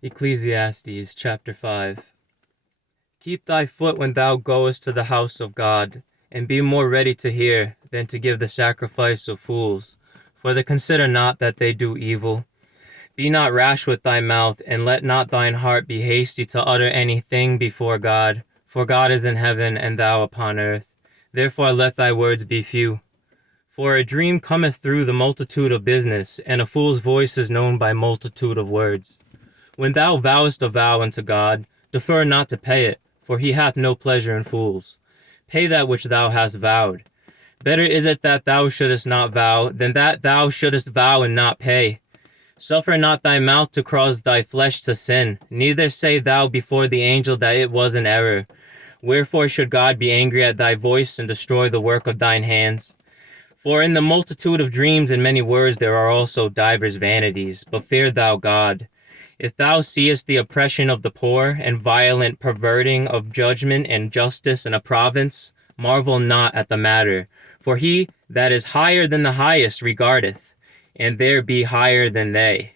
Ecclesiastes chapter 5. Keep thy foot when thou goest to the house of God, and be more ready to hear than to give the sacrifice of fools, for they consider not that they do evil. Be not rash with thy mouth, and let not thine heart be hasty to utter anything before God, for God is in heaven, and thou upon earth. Therefore let thy words be few. For a dream cometh through the multitude of business, and a fool's voice is known by multitude of words. When thou vowest a vow unto God, defer not to pay it, for he hath no pleasure in fools. Pay that which thou hast vowed. Better is it that thou shouldest not vow, than that thou shouldest vow and not pay. Suffer not thy mouth to cause thy flesh to sin, neither say thou before the angel that it was an error. Wherefore should God be angry at thy voice and destroy the work of thine hands? For in the multitude of dreams and many words there are also divers vanities, but fear thou God. If thou seest the oppression of the poor, and violent perverting of judgment and justice in a province, marvel not at the matter. For he that is higher than the highest regardeth, and there be higher than they.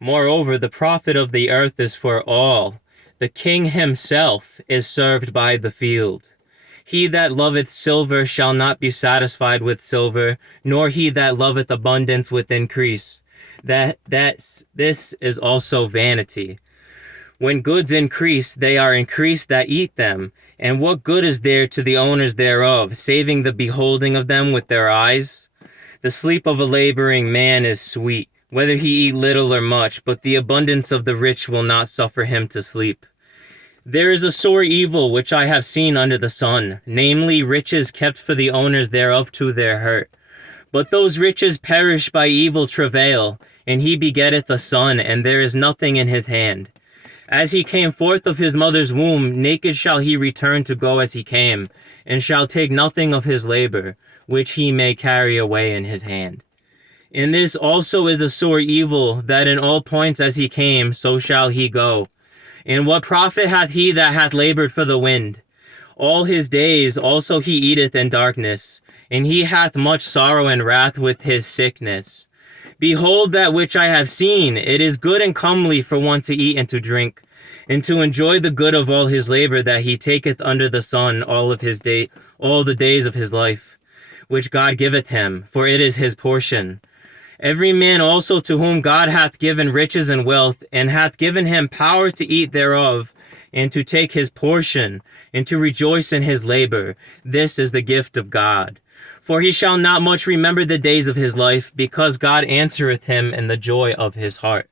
Moreover, the profit of the earth is for all. The king himself is served by the field. He that loveth silver shall not be satisfied with silver, nor he that loveth abundance with increase. This is also vanity. When goods increase, they are increased that eat them. And what good is there to the owners thereof, saving the beholding of them with their eyes? The sleep of a laboring man is sweet, whether he eat little or much, but the abundance of the rich will not suffer him to sleep. There is a sore evil which I have seen under the sun, namely riches kept for the owners thereof to their hurt. But those riches perish by evil travail, and he begetteth a son, and there is nothing in his hand. As he came forth of his mother's womb, naked shall he return to go as he came, and shall take nothing of his labor, which he may carry away in his hand. And this also is a sore evil, that in all points as he came, so shall he go. And what profit hath he that hath labored for the wind? All his days also he eateth in darkness, and he hath much sorrow and wrath with his sickness. Behold that which I have seen, it is good and comely for one to eat and to drink, and to enjoy the good of all his labor that he taketh under the sun all the days of his life, which God giveth him, for it is his portion. Every man also to whom God hath given riches and wealth, and hath given him power to eat thereof, and to take his portion, and to rejoice in his labor, this is the gift of God. For he shall not much remember the days of his life, because God answereth him in the joy of his heart.